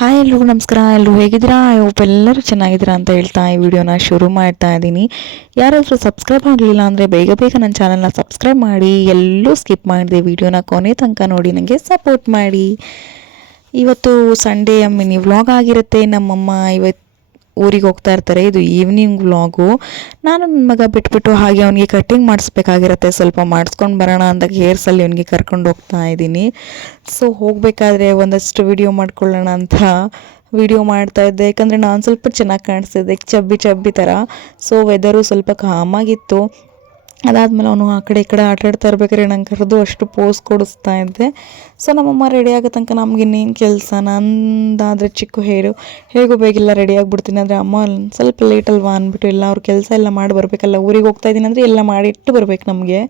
Hi ಎಲ್ರಿಗೂ ನಮಸ್ಕಾರ. ಎಲ್ಲರೂ ಹೇಗಿದ್ದೀರಾ? ಹೋಪ್ ಎಲ್ಲರೂ ಚೆನ್ನಾಗಿದ್ದೀರಾ ಅಂತ ಹೇಳ್ತಾ ಈ ವಿಡಿಯೋನ ಶುರು ಮಾಡ್ತಾ ಇದ್ದೀನಿ. ಯಾರಾದರೂ ಸಬ್ಸ್ಕ್ರೈಬ್ ಆಗಲಿಲ್ಲ ಅಂದರೆ ಬೇಗ ಬೇಗ ನನ್ನ ಚಾನಲ್ನ ಸಬ್ಸ್ಕ್ರೈಬ್ ಮಾಡಿ, ಎಲ್ಲೂ ಸ್ಕಿಪ್ ಮಾಡಿದೆ ವಿಡಿಯೋನ ಕೊನೆ ತನಕ ನೋಡಿ ನನಗೆ ಸಪೋರ್ಟ್ ಮಾಡಿ. ಇವತ್ತು ಸಂಡೇ ಮಿನಿ ವ್ಲಾಗ್ ಆಗಿರುತ್ತೆ. ನಮ್ಮಮ್ಮ ಇವತ್ತು ಊರಿಗೆ ಹೋಗ್ತಾ ಇರ್ತಾರೆ. ಇದು ಈವ್ನಿಂಗ್ ವ್ಲಾಗು. ನಾನು ನನ್ನ ಮಗ ಬಿಟ್ಬಿಟ್ಟು ಹಾಗೆ ಅವನಿಗೆ ಕಟ್ಟಿಂಗ್ ಮಾಡಿಸ್ಬೇಕಾಗಿರುತ್ತೆ, ಸ್ವಲ್ಪ ಮಾಡಿಸ್ಕೊಂಡು ಬರೋಣ ಅಂತ ಹೇರ್ಸಲ್ಲಿ ಅವನಿಗೆ ಕರ್ಕೊಂಡು ಹೋಗ್ತಾ ಇದ್ದೀನಿ. ಸೊ ಹೋಗಬೇಕಾದ್ರೆ ಒಂದಷ್ಟು ವಿಡಿಯೋ ಮಾಡ್ಕೊಳ್ಳೋಣ ಅಂತ ವಿಡಿಯೋ ಮಾಡ್ತಾ ಇದ್ದೆ, ಯಾಕಂದರೆ ನಾನು ಸ್ವಲ್ಪ ಚೆನ್ನಾಗಿ ಕಾಣಿಸ್ತಿದ್ದೆ, ಚಬ್ಬಿ ಚಬ್ಬಿ ಥರ. ಸೊ ವೆದರು ಸ್ವಲ್ಪ ಕಾಮಾಗಿತ್ತು. ಅದಾದಮೇಲೆ ಅವನು ಆ ಕಡೆ ಈ ಕಡೆ ಆಟಾಡ್ತಾ ಇರ್ಬೇಕಾದ್ರೆ ನಂಗೆ ಕರೆದು ಅಷ್ಟು ಪೋಸ್ ಕೊಡಿಸ್ತಾ ಇದ್ದೆ. ಸೊ ನಮ್ಮಮ್ಮ ರೆಡಿ ಆಗೋ ತನಕ ನಮ್ಗೆ ಇನ್ನೇನು ಕೆಲಸ. ನಂದಾದರೆ ಚಿಕ್ಕ ಹೇಗೂ ಬೇಗಿಲ್ಲ ರೆಡಿ ಆಗಿಬಿಡ್ತೀನಿ. ಆದರೆ ಅಮ್ಮ ಸ್ವಲ್ಪ ಲೇಟ್ ಅಲ್ವಾ ಅಂದ್ಬಿಟ್ಟು ಎಲ್ಲ ಅವ್ರ ಕೆಲಸ ಎಲ್ಲ ಮಾಡಿ ಬರಬೇಕಲ್ಲ. ಊರಿಗೆ ಹೋಗ್ತಾ ಇದ್ದೀನಿ ಅಂದರೆ ಎಲ್ಲ ಮಾಡಿಟ್ಟು ಬರಬೇಕು ನಮಗೆ.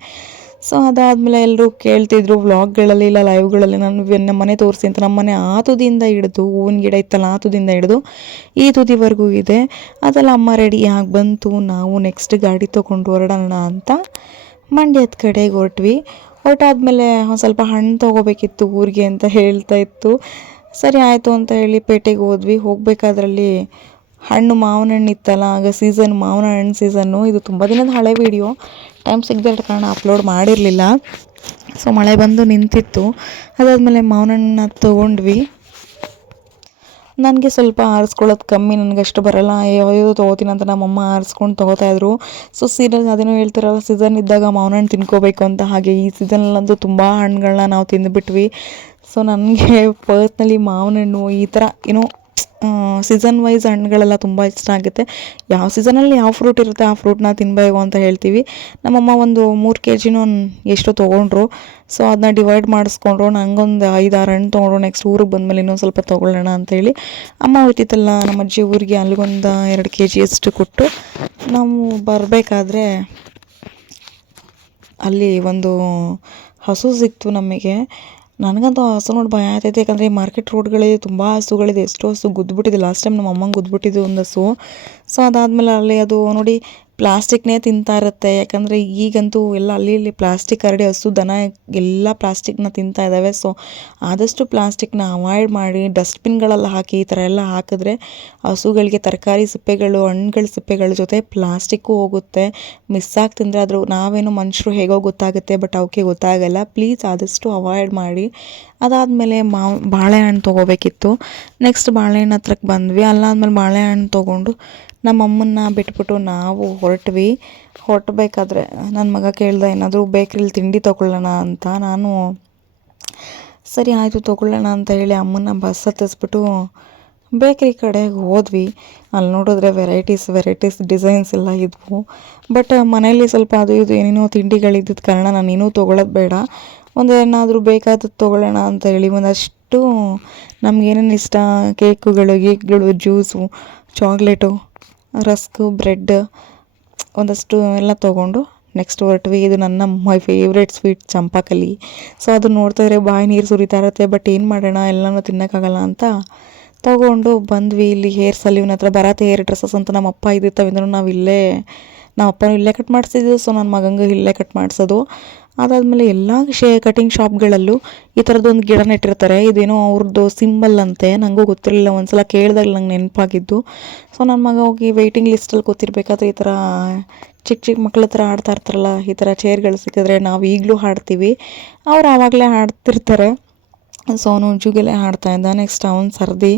ಸೊ ಅದಾದಮೇಲೆ ಎಲ್ಲರೂ ಕೇಳ್ತಿದ್ರು ವ್ಲಾಗ್ಗಳಲ್ಲಿ ಇಲ್ಲ ಲೈವ್ಗಳಲ್ಲಿ ನಾನು ನಮ್ಮ ಮನೆ ತೋರಿಸಿ ಅಂತ. ನಮ್ಮ ಮನೆ ಆ ತುದಿಯಿಂದ ಹಿಡಿದು ಹೂವಿನ ಗಿಡ ಇತ್ತಲ್ಲ ಆ ತುದಿಯಿಂದ ಹಿಡಿದು ಈ ತುದಿವರೆಗೂ ಇದೆ. ಅದೆಲ್ಲ ಅಮ್ಮ ರೆಡಿ ಆಗಿ ಬಂತು. ನಾವು ನೆಕ್ಸ್ಟ್ ಗಾಡಿ ತೊಗೊಂಡು ಹೊರಡೋಣ ಅಂತ ಮಂಡ್ಯದ ಕಡೆಗೆ ಹೊರಟಾದ್ಮೇಲೆ ಒಂದು ಸ್ವಲ್ಪ ಹಣ್ಣು ತೊಗೋಬೇಕಿತ್ತು ಊರಿಗೆ ಅಂತ ಹೇಳ್ತಾ ಇತ್ತು. ಸರಿ ಆಯಿತು ಅಂತ ಹೇಳಿ ಪೇಟೆಗೆ ಹೋಗಬೇಕಾದ್ರಲ್ಲಿ ಹಣ್ಣು ಮಾವಿನ ಹಣ್ಣು ಇತ್ತಲ್ಲ, ಆಗ ಸೀಸನ್ ಮಾವಿನ ಹಣ್ಣು ಸೀಸನ್ನು. ಇದು ತುಂಬ ದಿನದ ಹಳೆ ವೀಡಿಯೋ, ಟೈಮ್ ಸಿಗದೆ ಇರೋ ಕಾರಣ ಅಪ್ಲೋಡ್ ಮಾಡಿರಲಿಲ್ಲ. ಸೊ ಮಳೆ ಬಂದು ನಿಂತಿತ್ತು. ಅದಾದಮೇಲೆ ಮಾವಿನ ಹಣ್ಣನ್ನ ತೊಗೊಂಡ್ವಿ. ನನಗೆ ಸ್ವಲ್ಪ ಆರಿಸ್ಕೊಳ್ಳೋದು ಕಮ್ಮಿ, ನನಗಷ್ಟು ಬರೋಲ್ಲ. ಯಾವ್ಯಾವ ತೊಗೋತೀನಿ ಅಂತ ನಮ್ಮಮ್ಮ ಆರಿಸ್ಕೊಂಡು ತೊಗೋತಾಯಿದ್ರು. ಸೊ ಅದೇನೋ ಹೇಳ್ತಾರಲ್ಲ, ಸೀಸನ್ ಇದ್ದಾಗ ಮಾವಿನ ಹಣ್ಣು ತಿನ್ಕೋಬೇಕು ಅಂತ. ಹಾಗೆ ಈ ಸೀಸನಲ್ಲಂತೂ ತುಂಬ ಹಣ್ಣುಗಳನ್ನ ನಾವು ತಿಂದುಬಿಟ್ವಿ. ಸೊ ನನಗೆ ಪರ್ಸ್ನಲಿ ಮಾವಿನ ಹಣ್ಣು ಈ ಥರ ಏನೋ ಸೀಸನ್ ವೈಸ್ ಹಣ್ಣುಗಳೆಲ್ಲ ತುಂಬ ಇಷ್ಟ ಆಗುತ್ತೆ. ಯಾವ ಸೀಸನಲ್ಲಿ ಯಾವ ಫ್ರೂಟ್ ಇರುತ್ತೆ ಆ ಫ್ರೂಟ್ನ ತಿನ್ನಬೇಕು ಅಂತ ಹೇಳ್ತೀವಿ. ನಮ್ಮಮ್ಮ ಒಂದು 3 kg ಎಷ್ಟೋ ತೊಗೊಂಡ್ರು. ಸೊ ಅದನ್ನ ಡಿವೈಡ್ ಮಾಡಿಸ್ಕೊಂಡ್ರು. ನನಗೊಂದು 5-6 ಹಣ್ಣು ತೊಗೊಂಡ್ರು. ನೆಕ್ಸ್ಟ್ ಊರಿಗೆ ಬಂದಮೇಲೆ ಇನ್ನೊಂದು ಸ್ವಲ್ಪ ತೊಗೊಳ್ಳೋಣ ಅಂತೇಳಿ ಅಮ್ಮ ಹೋಯ್ತಿತ್ತಲ್ಲ ನಮ್ಮ ಅಜ್ಜಿ ಊರಿಗೆ, ಅಲ್ಲಿಗೊಂದು 2 kg ಅಷ್ಟು ಕೊಟ್ಟು ನಾವು ಬರಬೇಕಾದ್ರೆ ಅಲ್ಲಿ ಒಂದು ಹಸು ಸಿಕ್ತು ನಮಗೆ. ನನಗಂತೂ ಹಸು ನೋಡಿ ಭಯ ಆಗ್ತೈತೆ, ಯಾಕಂದರೆ ಮಾರ್ಕೆಟ್ ರೋಡ್ಗಳಲ್ಲಿ ತುಂಬ ಹಸುಗಳಿದೆ. ಎಷ್ಟೋ ಹಸು ಗುದ್ದುಬಿಟ್ಟಿದೆ. ಲಾಸ್ಟ್ ಟೈಮ್ ನಮ್ಮ ಅಮ್ಮಂಗೆ ಗುದ್ದುಬಿಟ್ಟಿದ್ದು ಒಂದು ಹಸು. ಸೊ ಅದಾದಮೇಲೆ ಅಲ್ಲಿ ಅದು ನೋಡಿ ಪ್ಲಾಸ್ಟಿಕ್ನೇ ತಿಂತಾ ಇರುತ್ತೆ. ಯಾಕಂದರೆ ಈಗಂತೂ ಎಲ್ಲ ಅಲ್ಲಿ ಇಲ್ಲಿ ಪ್ಲಾಸ್ಟಿಕ್ ಹರಡಿ ಹಸು ದನ ಎಲ್ಲ ಪ್ಲಾಸ್ಟಿಕ್ನ ತಿಂತಾ ಇದ್ದಾವೆ. ಸೊ ಆದಷ್ಟು ಪ್ಲಾಸ್ಟಿಕ್ನ ಅವಾಯ್ಡ್ ಮಾಡಿ ಡಸ್ಟ್ಬಿನ್ಗಳೆಲ್ಲ ಹಾಕಿ ಈ ಥರ ಎಲ್ಲ ಹಾಕಿದ್ರೆ ಹಸುಗಳಿಗೆ ತರಕಾರಿ ಸಿಪ್ಪೆಗಳು, ಹಣ್ಣುಗಳ ಸಿಪ್ಪೆಗಳ ಜೊತೆ ಪ್ಲಾಸ್ಟಿಕ್ಕು ಹೋಗುತ್ತೆ. ಮಿಸ್ ಆಗಿ ತಿಂದರೆ ಆದರೂ ನಾವೇನು ಮನುಷ್ಯರು ಹೇಗೋ ಗೊತ್ತಾಗುತ್ತೆ, ಬಟ್ ಅವಕ್ಕೆ ಗೊತ್ತಾಗಲ್ಲ. ಪ್ಲೀಸ್ ಆದಷ್ಟು ಅವಾಯ್ಡ್ ಮಾಡಿ. ಅದಾದಮೇಲೆ ಬಾಳೆಹಣ್ಣು ತೊಗೋಬೇಕಿತ್ತು. ನೆಕ್ಸ್ಟ್ ಬಾಳೆಹಣ್ಣು ಹತ್ರಕ್ಕೆ ಬಂದ್ವಿ. ಅಲ್ಲಾದ್ಮೇಲೆ ಬಾಳೆಹಣ್ಣು ತೊಗೊಂಡು ನಮ್ಮಮ್ಮನ್ನ ಬಿಟ್ಬಿಟ್ಟು ನಾವು ಹೊರಟಬೇಕಾದ್ರೆ ನನ್ನ ಮಗ ಕೇಳ್ದೆ ಏನಾದರೂ ಬೇಕ್ರಿಲಿ ತಿಂಡಿ ತೊಗೊಳ್ಳೋಣ ಅಂತ. ನಾನು ಸರಿ ಆಯಿತು ತೊಗೊಳ್ಳೋಣ ಅಂತ ಹೇಳಿ ಅಮ್ಮನ್ನ ಬಸ್ ಹತ್ತಿಸ್ಬಿಟ್ಟು ಬೇಕ್ರಿ ಕಡೆಗೆ ಹೋದ್ವಿ. ಅಲ್ಲಿ ನೋಡಿದ್ರೆ ವೆರೈಟೀಸ್ ಡಿಸೈನ್ಸ್ ಎಲ್ಲ ಇದ್ವು. ಬಟ್ ಮನೇಲಿ ಸ್ವಲ್ಪ ಅದು ಇದು ಏನೇನೋ ತಿಂಡಿಗಳಿದ್ದ ಕಾರಣ ನಾನೇನೂ ತೊಗೊಳ್ಳೋದು ಬೇಡ, ಒಂದೇನಾದರೂ ಬೇಕಾದದ್ದು ತೊಗೊಳ್ಳೋಣ ಅಂತ ಹೇಳಿ ಒಂದಷ್ಟು ನಮಗೇನೇನು ಇಷ್ಟ ಕೇಕ್ಗಳು, ಜ್ಯೂಸು, ಚಾಕ್ಲೇಟು, ರಸ್ಕು, ಬ್ರೆಡ್ ಒಂದಷ್ಟು ಎಲ್ಲ ತೊಗೊಂಡು ನೆಕ್ಸ್ಟ್ ಹೊರಟ್ವಿ. ಇದು ನನ್ನ my favourite sweet Champakali. So ಅದು ನೋಡ್ತಾ ಇದ್ರೆ ಬಾಯಿ ನೀರು ಸುರಿತಾ ಇರುತ್ತೆ. ಬಟ್ ಏನು ಮಾಡೋಣ, ಎಲ್ಲನೂ ತಿನ್ನೋಕ್ಕಾಗಲ್ಲ ಅಂತ ತೊಗೊಂಡು ಬಂದ್ವಿ. ಇಲ್ಲಿ ಹೇರ್ ಸಲೂನ್ ಹತ್ರ ಭರತ್ ಹೇರ್ ಡ್ರೆಸ್ಸಸ್ ಅಂತ ನಮ್ಮ ಅಪ್ಪ ಇದ್ದಿತ್ತವೆಂದ್ರೂ ನಮ್ಮ ಅಪ್ಪನೂ ಇಲ್ಲೇ ಕಟ್ ಮಾಡಿಸಿದ್ದು. ಸೊ ನನ್ನ ಮಗಂಗೆ ಇಲ್ಲೇ ಕಟ್ ಮಾಡಿಸೋದು. ಅದಾದಮೇಲೆ ಎಲ್ಲ ಕಟಿಂಗ್ ಶಾಪ್ಗಳಲ್ಲೂ ಈ ಥರದ್ದೊಂದು ಗಿಡ ನೆಟ್ಟಿರ್ತಾರೆ. ಇದೇನೋ ಅವ್ರದ್ದು ಸಿಂಬಲ್ ಅಂತೆ, ನನಗೂ ಗೊತ್ತಿರಲಿಲ್ಲ. ಒಂದು ಸಲ ಕೇಳಿದಾಗ ನಂಗೆ ನೆನಪಾಗಿದ್ದು. ಸೊ ನನ್ನ ಮಗ ಹೋಗಿ ವೆಯ್ಟಿಂಗ್ ಲಿಸ್ಟಲ್ಲಿ ಕೂತಿರ್ಬೇಕಾದ್ರೆ ಈ ಥರ ಚಿಕ್ಕ ಮಕ್ಳ ಹತ್ರ ಆಡ್ತಾ ಇರ್ತಾರಲ್ಲ, ಈ ಥರ ಚೇರ್ಗಳು ಸಿಕ್ಕಿದ್ರೆ ನಾವು ಈಗಲೂ ಹಾಡ್ತೀವಿ, ಅವ್ರು ಆವಾಗಲೇ ಹಾಡ್ತಿರ್ತಾರೆ. ಸೊ ಅವನು ಜುಗಿಲೆ ಹಾಡ್ತಾ ಇದ್ದ. ನೆಕ್ಸ್ಟ್ ಅವನು ಸರ್ದಿ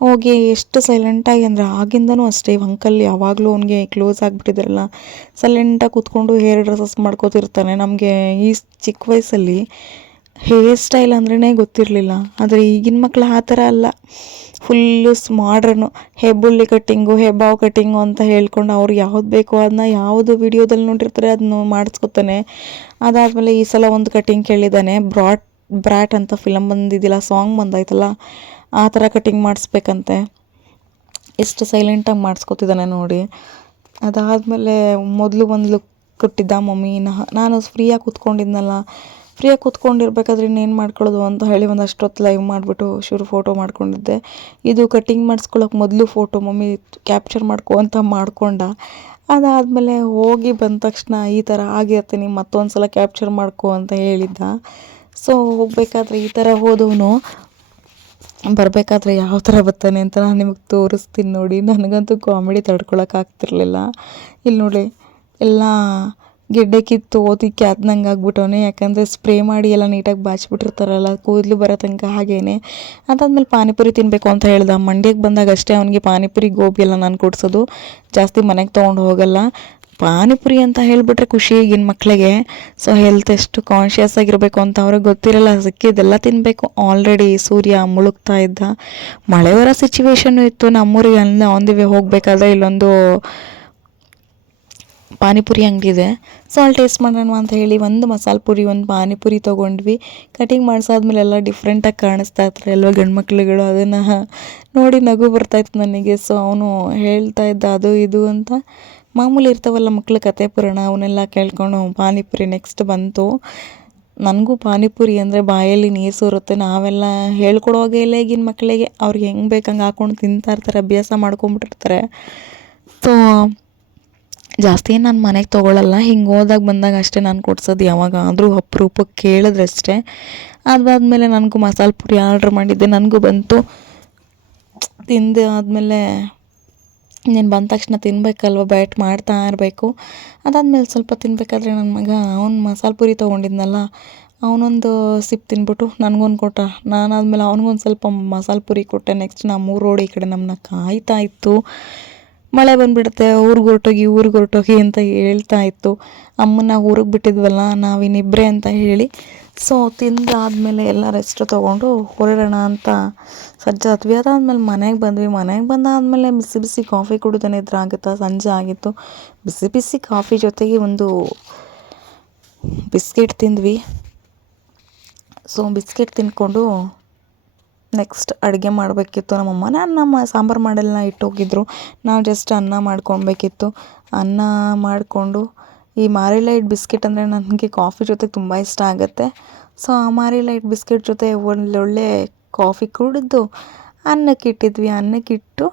ಹೋಗಿ ಎಷ್ಟು ಸೈಲೆಂಟಾಗಿ ಅಂದರೆ ಆಗಿಂದನೂ ಅಷ್ಟೇ ಅಂಕಲ್ ಯಾವಾಗಲೂ ಅವನಿಗೆ ಕ್ಲೋಸ್ ಆಗಿಬಿಟ್ಟಿದ್ರಲ್ಲ, ಸೈಲೆಂಟಾಗಿ ಕೂತ್ಕೊಂಡು ಹೇರ್ ಡ್ರೆಸ್ಸಸ್ ಮಾಡ್ಕೋತಿರ್ತಾನೆ. ನಮಗೆ ಈ ಚಿಕ್ಕ ವಯಸ್ಸಲ್ಲಿ ಹೇರ್ ಸ್ಟೈಲ್ ಅಂದ್ರೇ ಗೊತ್ತಿರಲಿಲ್ಲ. ಆದರೆ ಈಗಿನ ಮಕ್ಕಳು ಆ ಥರ ಅಲ್ಲ, ಫುಲ್ಲು ಮಾಡ್ರನ್ನು ಹೆಬ್ಬುಳ್ಳಿ ಕಟ್ಟಿಂಗು, ಹೆಬ್ಬಾವು ಕಟ್ಟಿಂಗು ಅಂತ ಹೇಳ್ಕೊಂಡು ಅವ್ರು ಯಾವ್ದು ಬೇಕೋ ಅದನ್ನ ಯಾವುದು ವಿಡಿಯೋದಲ್ಲಿ ನೋಡಿರ್ತಾರೆ ಅದನ್ನು ಮಾಡಿಸ್ಕೊತಾನೆ. ಅದಾದಮೇಲೆ ಈ ಸಲ ಒಂದು ಕಟ್ಟಿಂಗ್ ಕೇಳಿದ್ದಾನೆ, ಬ್ರಾಟ್ ಅಂತ ಫಿಲಮ್ ಬಂದಿದ್ದಿಲ್ಲ, ಸಾಂಗ್ ಬಂದಾಯ್ತಲ್ಲ, ಆ ಥರ ಕಟ್ಟಿಂಗ್ ಮಾಡಿಸ್ಬೇಕಂತೆ. ಎಷ್ಟು ಸೈಲೆಂಟಾಗಿ ಮಾಡಿಸ್ಕೊತಿದ್ದಾನೆ ನೋಡಿ. ಅದಾದಮೇಲೆ ಮೊದಲು ಒಂದು ಲುಕ್ ಕೊಟ್ಟಿದ್ದ ಮಮ್ಮಿ. ನಾನು ಫ್ರೀಯಾಗಿ ಕೂತ್ಕೊಂಡಿರ್ಬೇಕಾದ್ರೆ ಇನ್ನೇನು ಮಾಡ್ಕೊಳ್ಳೋದು ಅಂತ ಹೇಳಿ ಒಂದಷ್ಟು ಹೊತ್ತು ಲೈವ್ ಮಾಡಿಬಿಟ್ಟು ಫೋಟೋ ಮಾಡ್ಕೊಂಡಿದ್ದೆ. ಇದು ಕಟ್ಟಿಂಗ್ ಮಾಡಿಸ್ಕೊಳ್ಳೋಕೆ ಮೊದಲು ಫೋಟೋ ಮಮ್ಮಿ ಕ್ಯಾಪ್ಚರ್ ಮಾಡ್ಕೊ ಅಂತ ಮಾಡ್ಕೊಂಡ. ಅದಾದಮೇಲೆ ಹೋಗಿ ಬಂದ ತಕ್ಷಣ ಈ ಥರ ಆಗಿರ್ತೀನಿ, ಮತ್ತೊಂದು ಸಲ ಕ್ಯಾಪ್ಚರ್ ಮಾಡ್ಕೊ ಅಂತ ಹೇಳಿದ್ದ. ಸೊ ಹೋಗಬೇಕಾದ್ರೆ ಈ ಥರ ಹೋದವನು ಬರಬೇಕಾದ್ರೆ ಯಾವ ಥರ ಬರ್ತಾನೆ ಅಂತ ನಾನು ನಿಮಗೆ ತೋರಿಸ್ತೀನಿ ನೋಡಿ. ನನಗಂತೂ ಕಾಮಿಡಿ ತಡ್ಕೊಳಕ್ಕಾಗ್ತಿರ್ಲಿಲ್ಲ. ಇಲ್ಲಿ ನೋಡಿ ಎಲ್ಲ ಗೆಡ್ಡೆ ಕಿತ್ತು ಓದಿ ಕ್ಯಾತ್ನಂಗೆ ಆಗ್ಬಿಟ್ಟವನೆ, ಯಾಕಂದರೆ ಸ್ಪ್ರೇ ಮಾಡಿ ಎಲ್ಲ ನೀಟಾಗಿ ಬಾಚಿಬಿಟ್ಟಿರ್ತಾರಲ್ಲ ಕೂದಲು ಬರೋ ತನಕ. ಹಾಗೇನೆ ಅದಾದ್ಮೇಲೆ ಪಾನಿಪುರಿ ತಿನ್ನಬೇಕು ಅಂತ ಹೇಳ್ದ. ಮಂಡ್ಯಕ್ಕೆ ಬಂದಾಗ ಅಷ್ಟೇ ಅವನಿಗೆ ಪಾನಿಪುರಿ ಗೋಬಿ ಎಲ್ಲ ನಾನು ಕೊಡ್ಸೋದು, ಜಾಸ್ತಿ ಮನೆಗೆ ತೊಗೊಂಡು ಹೋಗಲ್ಲ. ಪಾನಿಪುರಿ ಅಂತ ಹೇಳಿಬಿಟ್ರೆ ಖುಷಿ ಈಗಿನ ಮಕ್ಕಳಿಗೆ. ಸೊ ಹೆಲ್ತ್ ಎಷ್ಟು ಕಾನ್ಷಿಯಸ್ ಆಗಿರಬೇಕು ಅಂತ ಅವ್ರಿಗೆ ಗೊತ್ತಿರಲ್ಲ, ಸಿಕ್ಕಿದ್ದೆಲ್ಲ ತಿನ್ನಬೇಕು. ಆಲ್ರೆಡಿ ಸೂರ್ಯ ಮುಳುಗ್ತಾ ಇದ್ದ, ಮಳೆ ಬರೋ ಸಿಚುವೇಶನ್ನು ಇತ್ತು. ನಮ್ಮೂರಿಗೆ ಅಲ್ಲ ಆನ್ ದಿ ವೇ ಹೋಗಬೇಕಾದ್ರೆ ಇಲ್ಲೊಂದು ಪಾನಿಪುರಿ ಅಂಗಡಿ ಇದೆ. ಸೊ ಅಲ್ಲಿ ಟೇಸ್ಟ್ ಮಾಡೋಣ ಅಂತ ಹೇಳಿ ಒಂದು ಮಸಾಲೆ ಪುರಿ, ಒಂದು ಪಾನಿಪುರಿ ತೊಗೊಂಡ್ವಿ. ಕಟಿಂಗ್ ಮಾಡಿಸಾದ್ಮೇಲೆ ಎಲ್ಲ ಡಿಫ್ರೆಂಟಾಗಿ ಕಾಣಿಸ್ತಾ ಇರ್ತಾರೆ ಅಲ್ವ ಗಂಡು ಮಕ್ಳುಗಳು, ಅದನ್ನು ನೋಡಿ ನಗು ಬರ್ತಾಯಿತ್ತು ನನಗೆ. ಸೊ ಅವನು ಹೇಳ್ತಾ ಇದ್ದ ಅದು ಇದು ಅಂತ. ಮಾಮೂಲಿ ಇರ್ತಾವಲ್ಲ ಮಕ್ಳು ಕತೆ ಪುರಾಣ, ಅವನ್ನೆಲ್ಲ ಕೇಳ್ಕೊಂಡು ಪಾನಿಪುರಿ ನೆಕ್ಸ್ಟ್ ಬಂತು. ನನಗೂ ಪಾನಿಪುರಿ ಅಂದರೆ ಬಾಯಲ್ಲಿ ನೀರು ಸೋರುತ್ತೆ. ನಾವೆಲ್ಲ ಹೇಳ್ಕೊಡುವಾಗೆ ಇಲ್ಲ ಈಗಿನ ಮಕ್ಕಳಿಗೆ, ಅವ್ರಿಗೆ ಹೆಂಗೆ ಬೇಕಂಗೆ ಹಾಕ್ಕೊಂಡು ತಿಂತಾಯಿರ್ತಾರೆ, ಅಭ್ಯಾಸ ಮಾಡ್ಕೊಂಬಿಟ್ಟಿರ್ತಾರೆ. ಸೊ ಜಾಸ್ತಿ ಏನು ನಾನು ಮನೆಗೆ ತೊಗೊಳಲ್ಲ, ಹಿಂಗೆ ಹೋದಾಗ ಬಂದಾಗ ಅಷ್ಟೇ ನಾನು ಕೊಡ್ಸೋದು, ಯಾವಾಗಾದರೂ ಅಪರೂಪಕ್ಕೆ ಕೇಳಿದ್ರಷ್ಟೇ. ಅದಾದಮೇಲೆ ನನಗೂ ಮಸಾಲೆ ಪುರಿ ಆರ್ಡ್ರ್ ಮಾಡಿದ್ದೆ, ನನಗೂ ಬಂತು. ತಿಂದು ಆದಮೇಲೆ ನೀನು ಬಂದ ತಕ್ಷಣ ತಿನ್ನಬೇಕಲ್ವ, ಬ್ಯಾಟ್ ಮಾಡ್ತಾ ಇರಬೇಕು. ಅದಾದಮೇಲೆ ಸ್ವಲ್ಪ ತಿನ್ನಬೇಕಾದ್ರೆ ನನ್ನ ಮಗ ಅವ್ನು ಮಸಾಲೆ ಪುರಿ ತೊಗೊಂಡಿದ್ನಲ್ಲ, ಅವನೊಂದು ಸಿಪ್ ತಿನ್ಬಿಟ್ಟು ನನಗೊಂದು ಕೊಟ್ಟ. ನಾನಾದ್ಮೇಲೆ ಅವ್ನಿಗೊಂದು ಸ್ವಲ್ಪ ಮಸಾಲೆ ಪುರಿ ಕೊಟ್ಟೆ. ನೆಕ್ಸ್ಟ್ ನಮ್ಮೂರು ರೋಡ್ ಈ ಕಡೆ ನಮ್ಮನ್ನ ಕಾಯ್ತಾ ಇತ್ತು. ಮಳೆ ಬಂದುಬಿಡುತ್ತೆ, ಊರಿಗೆ ಹೊರಟೋಗಿ ಅಂತ ಹೇಳ್ತಾ ಇತ್ತು. ಅಮ್ಮನ ಊರಿಗೆ ಬಿಟ್ಟಿದ್ವಲ್ಲ ನಾವಿನ್ನಿಬ್ಬರೇ ಅಂತ ಹೇಳಿ. ಸೊ ತಿಂದಾದ್ಮೇಲೆ ಎಲ್ಲ ರೆಸ್ಟ್ ತೊಗೊಂಡು ಹೊರಡೋಣ ಅಂತ ಸಜ್ಜಾದ್ವಿ. ಅದಾದಮೇಲೆ ಮನೆಗೆ ಬಂದ್ವಿ. ಮನೆಗೆ ಬಂದಾದಮೇಲೆ ಬಿಸಿ ಬಿಸಿ ಕಾಫಿ ಕುಡಿದ ನಿದ್ರೆ ಆಗುತ್ತಾ, ಸಂಜೆ ಆಗಿತ್ತು. ಬಿಸಿ ಬಿಸಿ ಕಾಫಿ ಜೊತೆಗೆ ಒಂದು ಬಿಸ್ಕೆಟ್ ತಿಂದ್ವಿ. ಸೊ ಬಿಸ್ಕೆಟ್ ತಿಂದ್ಕೊಂಡು ನೆಕ್ಸ್ಟ್ ಅಡುಗೆ ಮಾಡಬೇಕಿತ್ತು. ನಮ್ಮಮ್ಮನೇ ಅನ್ನ ಸಾಂಬಾರು ಮಾಡೆಲ್ಲ ಇಟ್ಟೋಗಿದ್ರು. ನಾವು ಜಸ್ಟ್ ಅನ್ನ ಮಾಡ್ಕೊಳ್ಬೇಕಿತ್ತು. ಅನ್ನ ಮಾಡಿಕೊಂಡು ಈ ಮಾರಿಲೈಟ್ ಬಿಸ್ಕೆಟ್ ಅಂದರೆ ನನಗೆ ಕಾಫಿ ಜೊತೆಗೆ ತುಂಬ ಇಷ್ಟ ಆಗುತ್ತೆ. ಸೊ ಆ ಮಾರಿಲೈಟ್ ಬಿಸ್ಕೆಟ್ ಜೊತೆ ಒಳ್ಳೊಳ್ಳೆ ಕಾಫಿ ಕುಡಿದು ಅನ್ನಕ್ಕಿಟ್ಟಿದ್ವಿ. ಅನ್ನಕ್ಕಿಟ್ಟು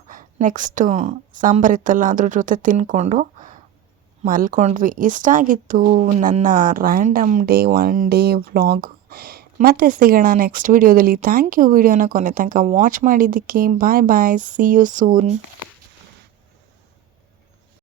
ನೆಕ್ಸ್ಟು ಸಾಂಬಾರಿತ್ತಲ್ಲ ಅದ್ರ ಜೊತೆ ತಿಂದ್ಕೊಂಡು ಮಲ್ಕೊಂಡ್ವಿ. ಇಷ್ಟ ಆಗಿತ್ತು ನನ್ನ ರ್ಯಾಂಡಮ್ ಡೇ 1 ಡೇ ವ್ಲಾಗ್. ಮತ್ತೆ ಸಿಗೋಣ ನೆಕ್ಸ್ಟ್ ವಿಡಿಯೋದಲ್ಲಿ. ಥ್ಯಾಂಕ್ ಯು ವಿಡಿಯೋನ ಕೊನೆ ತನಕ ವಾಚ್ ಮಾಡಿದ್ದಕ್ಕೆ. ಬಾಯ್ ಬಾಯ್, ಸಿ ಯು ಸೂನ್.